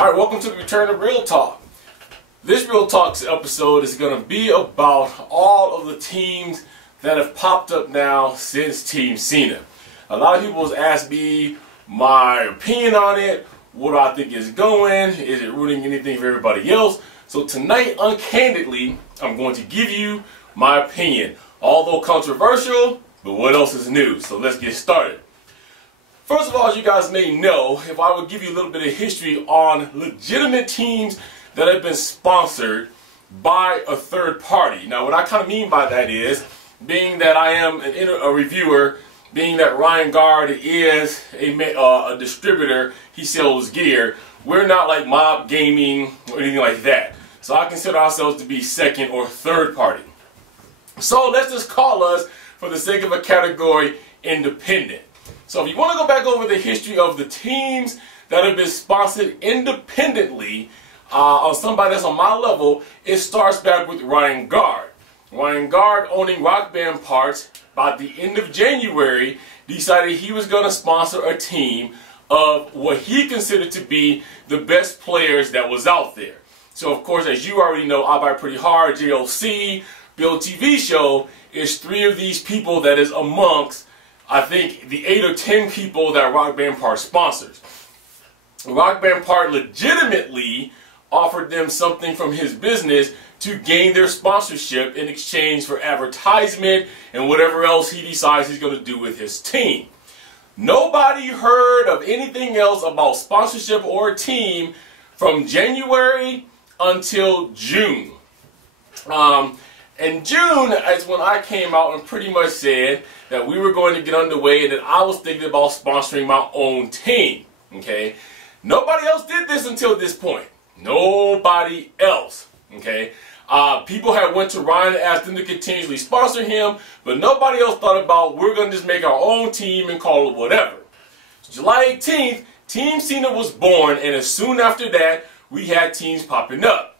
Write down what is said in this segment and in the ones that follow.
Alright, welcome to the return of Real Talk. This Real Talks episode is going to be about all of the teams that have popped up now since Team Cena. A lot of people have asked me my opinion on it, what I think is going, is it ruining anything for everybody else. So tonight, uncandidly, I'm going to give you my opinion. Although controversial, but what else is new? So let's get started. First of all, as you guys may know, if I would give you a little bit of history on legitimate teams that have been sponsored by a third party. Now, what I kind of mean by that is, being that I am a reviewer, being that Ryan Guard is a distributor, he sells gear, we're not like Mob Gaming or anything like that. So I consider ourselves to be second or third party. So let's just call us, for the sake of a category, independent. So if you want to go back over the history of the teams that have been sponsored independently on somebody that's on my level, it starts back with Ryan Guard. Ryan Guard, owning Rock Band Parts, by the end of January, decided he was going to sponsor a team of what he considered to be the best players that was out there. So of course, as you already know, I Buy Pretty Hard, JLC, Build TV Show is three of these people that is amongst, I think, the 8 or 10 people that Rock Band Part sponsors. Rock Band Part legitimately offered them something from his business to gain their sponsorship in exchange for advertisement and whatever else he decides he's going to do with his team. Nobody heard of anything else about sponsorship or a team from January until June. In June is when I came out and pretty much said that we were going to get underway and that I was thinking about sponsoring my own team. Okay, nobody else did this until this point. Nobody else. Okay, people had went to Ryan and asked him to continuously sponsor him, but nobody else thought about we're going to just make our own team and call it whatever. July 18th, Team Cena was born, and as soon after that, we had teams popping up.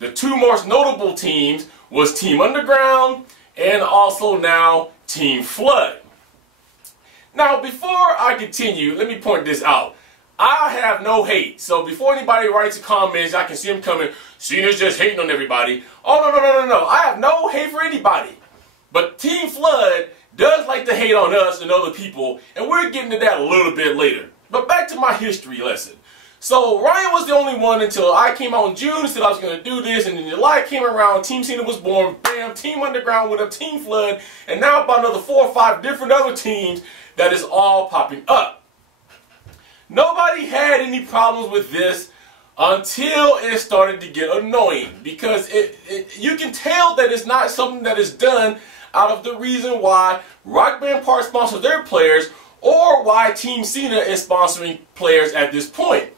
The two most notable teams was Team Underground and also now Team Flood. Now, before I continue, let me point this out. I have no hate. So before anybody writes a comments, I can see them coming, Cena's just hating on everybody. Oh, no. I have no hate for anybody. But Team Flood does like to hate on us and other people, and we're getting to that a little bit later. But back to my history lesson. So Ryan was the only one until I came out in June and said I was going to do this, and then July came around, Team Cena was born, bam, Team Underground went up, Team Flood, and now about another 4 or 5 different other teams that is all popping up. Nobody had any problems with this until it started to get annoying, because you can tell that it's not something that is done out of the reason why Rock Band Part sponsors their players or why Team Cena is sponsoring players at this point.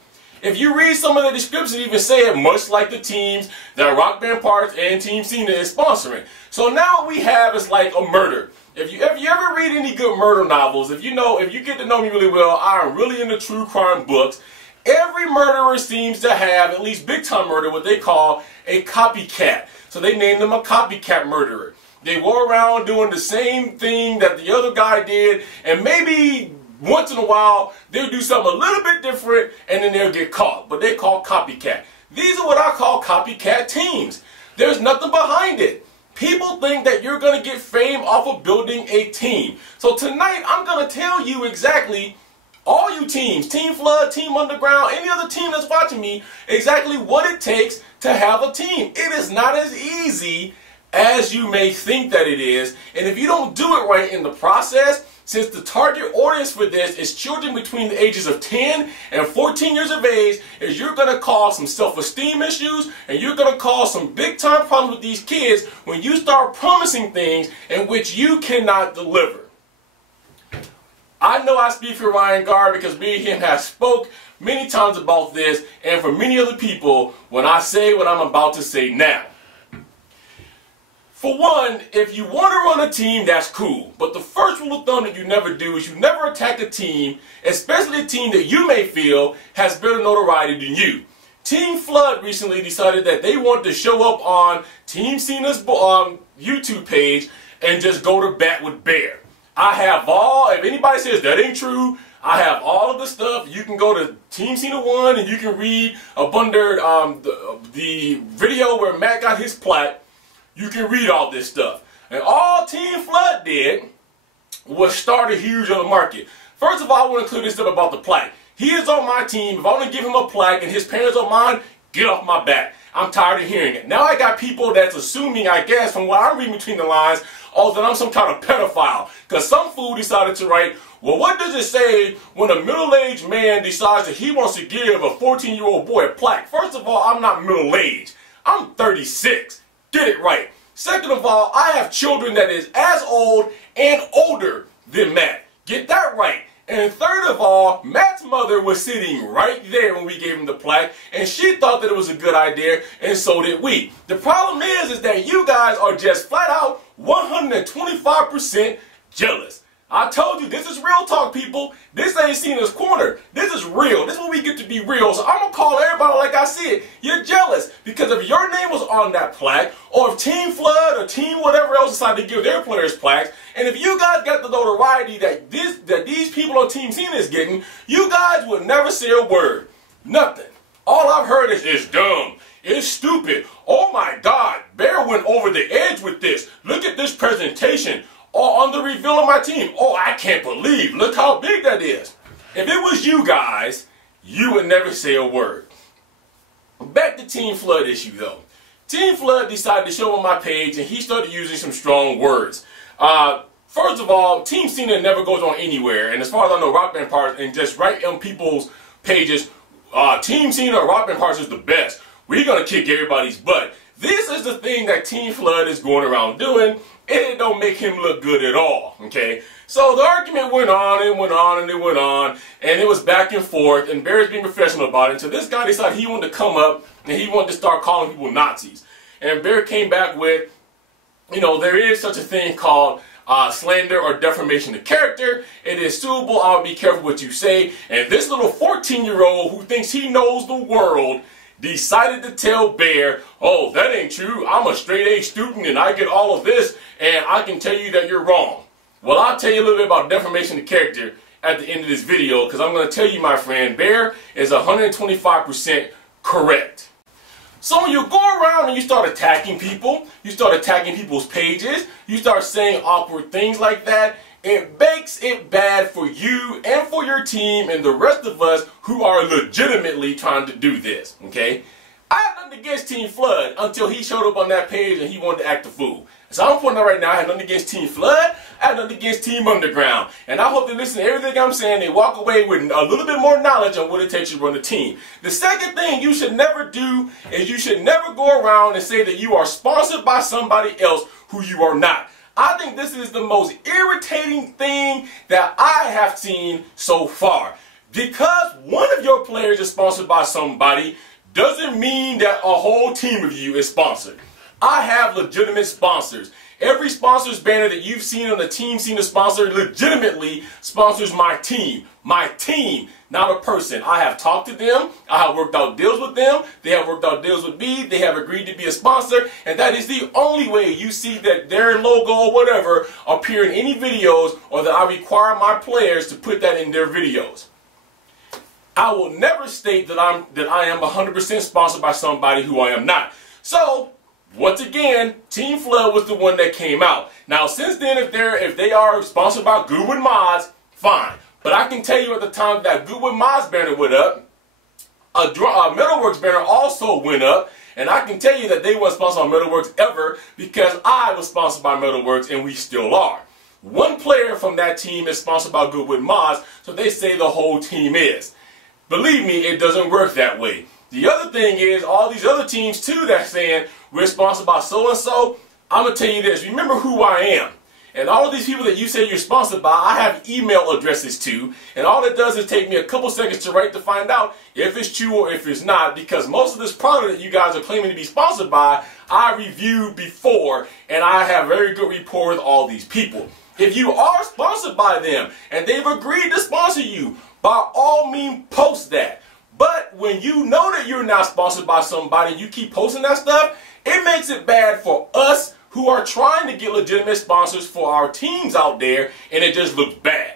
If you read some of the descriptions, even say it much like the teams that Rock Band Parts and Team Cena is sponsoring. So now what we have is like a murder. If you ever read any good murder novels, if you get to know me really well, I'm really into true crime books. Every murderer seems to have, at least big time murder, what they call a copycat. So they named them a copycat murderer. They go around doing the same thing that the other guy did, and maybe once in a while they'll do something a little bit different and then they'll get caught. But they call copycat. These are what I call copycat teams. There's nothing behind it. People think that you're going to get fame off of building a team. So tonight I'm going to tell you exactly, all you teams, Team Flood, Team Underground, any other team that's watching me, exactly what it takes to have a team. It is not as easy as you may think that it is. And if you don't do it right in the process, since the target audience for this is children between the ages of 10 and 14 years of age, is you're going to cause some self-esteem issues, and you're going to cause some big-time problems with these kids when you start promising things in which you cannot deliver. I know I speak for Ryan Guard because me and him have spoke many times about this, and for many other people when I say what I'm about to say now. For one, if you want to run a team, that's cool. But the first rule of thumb that you never do is you never attack a team, especially a team that you may feel has better notoriety than you. Team Flood recently decided that they want to show up on Team Cena's YouTube page and just go to bat with Bear. If anybody says that ain't true, I have all of the stuff. You can go to Team Cena 1 and you can read up under the video where Matt got his plaque. You can read all this stuff. And all Team Flood did was start a huge on the market. First of all, I want to include this stuff about the plaque. He is on my team. If I want to give him a plaque and his parents on mine, get off my back. I'm tired of hearing it. Now I got people that's assuming, I guess, from what I'm reading between the lines, oh, that I'm some kind of pedophile. Because some fool decided to write, well, what does it say when a middle-aged man decides that he wants to give a 14-year-old boy a plaque? First of all, I'm not middle-aged. I'm 36. Get it right. Second of all, I have children that is as old and older than Matt. Get that right. And third of all, Matt's mother was sitting right there when we gave him the plaque, and she thought that it was a good idea, and so did we. The problem is that you guys are just flat out 125% jealous. I told you, this is real talk, people. This ain't Cena's corner. This is real. This is when we get to be real. So I'm going to call everybody like I see it. You're jealous because if your name was on that plaque, or if Team Flood or Team whatever else decided to give their players plaques, and if you guys got the notoriety that these people on Team Cena is getting, you guys would never say a word. Nothing. All I've heard is, it's dumb. It's stupid. Oh my God. Bear went over the edge with this. Look at this presentation. Or on the reveal of my team. Oh, I can't believe. Look how big that is. If it was you guys, you would never say a word. Back to Team Flood issue though. Team Flood decided to show on my page and he started using some strong words. First of all, Team Cena never goes on anywhere. And as far as I know, Rock Band Parts, and just right on people's pages, Team Cena or Rock Band Parts is the best. We're going to kick everybody's butt. This is the thing that Team Flood is going around doing. And it don't make him look good at all, okay? So the argument went on and went on and it went on, and it was back and forth, and Barry's being professional about it. So this guy decided he wanted to come up and he wanted to start calling people Nazis. And Barry came back with, you know, there is such a thing called slander or defamation of character. It is suable. I'll be careful what you say. And this little 14-year-old who thinks he knows the world decided to tell Bear, oh, that ain't true. I'm a straight A student and I get all of this and I can tell you that you're wrong. Well, I'll tell you a little bit about defamation of character at the end of this video because I'm going to tell you, my friend, Bear is 125% correct. So when you go around and you start attacking people, you start attacking people's pages, you start saying awkward things like that, it makes it bad for you and for your team and the rest of us who are legitimately trying to do this, okay? I had nothing against Team Flood until he showed up on that page and he wanted to act a fool. So I'm pointing out right now, I had nothing against Team Flood, I had nothing against Team Underground. And I hope they listen to everything I'm saying, they walk away with a little bit more knowledge on what it takes to run a team. The second thing you should never do is you should never go around and say that you are sponsored by somebody else who you are not. I think this is the most irritating thing that I have seen so far. Because one of your players is sponsored by somebody doesn't mean that a whole team of you is sponsored. I have legitimate sponsors. Every sponsor's banner that you've seen on the Team Cena sponsor legitimately sponsors my team. My team, not a person. I have talked to them. I have worked out deals with them. They have worked out deals with me. They have agreed to be a sponsor. And that is the only way you see that their logo or whatever appear in any videos or that I require my players to put that in their videos. I will never state that I am 100% sponsored by somebody who I am not. So, once again, Team Flood was the one that came out. Now, since then, if they are sponsored by Goodwood Mods, fine. But I can tell you at the time that Goodwood Mods banner went up, a Metalworks banner also went up, and I can tell you that they weren't sponsored by Metalworks ever because I was sponsored by Metalworks, and we still are. One player from that team is sponsored by Goodwood Mods, so they say the whole team is. Believe me, it doesn't work that way. The other thing is, all these other teams too that's saying, we're sponsored by so-and-so, I'm going to tell you this, remember who I am. And all of these people that you say you're sponsored by, I have email addresses to, and all it does is take me a couple seconds to write to find out if it's true or if it's not, because most of this product that you guys are claiming to be sponsored by, I reviewed before, and I have very good rapport with all these people. If you are sponsored by them, and they've agreed to sponsor you, by all means post that. But when you know that you're not sponsored by somebody and you keep posting that stuff, it makes it bad for us who are trying to get legitimate sponsors for our teams out there, and it just looks bad.